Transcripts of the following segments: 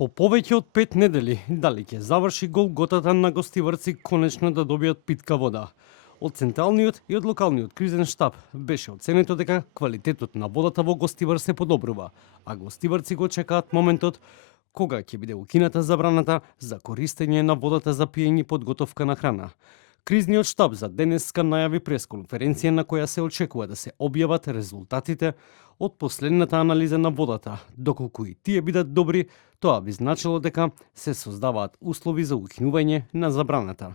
По повеќе од 5 недели, дали ќе заврши голготата на гостиварци конечно да добијат питка вода. Од централниот и од локалниот кризен штаб беше оценето дека квалитетот на водата во Гостивар се подобрува, а гостиварци го чекаат моментот кога ќе биде укината забраната за користење на водата за пиење и подготовка на храна. Кризниот штаб за денеска најави пресконференција на која се очекува да се објават резултатите од последната анализа на водата. Доколку и тие бидат добри, тоа би значило дека се создаваат услови за укинување на забраната.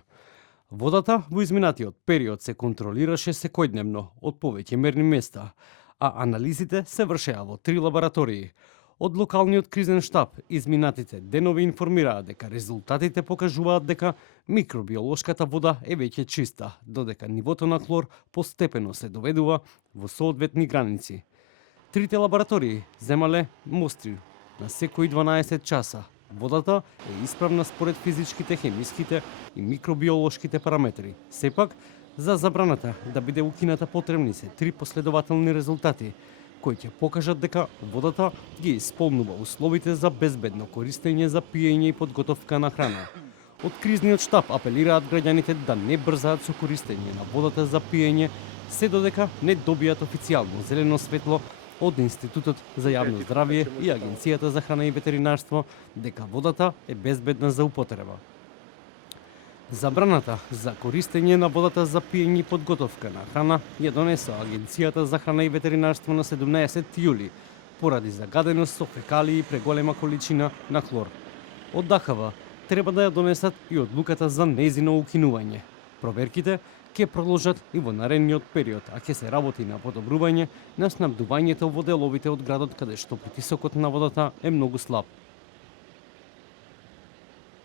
Водата во изминатиот период се контролираше секојдневно од повеќе мерни места, а анализите се вршеа во 3 лаборатории. Од локалниот кризен штаб изминатите денови информираа дека резултатите покажуваат дека микробиолошката вода е веќе чиста, додека нивото на хлор постепено се доведува во соодветни граници. Трите лаборатории земале мостри на секои 12 часа. Водата е исправна според физичките, хемиските и микробиолошките параметри. Сепак, за забраната да биде укината потребни се 3 последователни резултати, кои ќе покажат дека водата ги исполнува условите за безбедно користење за пиење и подготовка на храна. Од кризниот штаб апелираат граѓаните да не брзаат со користење на водата за пиење, се додека не добијат официјално зелено светло од Институтот за јавно здравје и Агенцијата за храна и ветеринарство дека водата е безбедна за употреба. Забраната за користење на водата за пиење и подготовка на храна ја донесла Агенцијата за храна и ветеринарство на 17 јули поради загаденост со фекалии и преголема количина на хлор. Од ДАХВ треба да ја донесат и одлуката за нејзино укинување. Проверките ќе продолжат и во наредниот период, а ќе се работи на подобрување на снабдувањето во деловите од градот каде што притисокот на водата е многу слаб.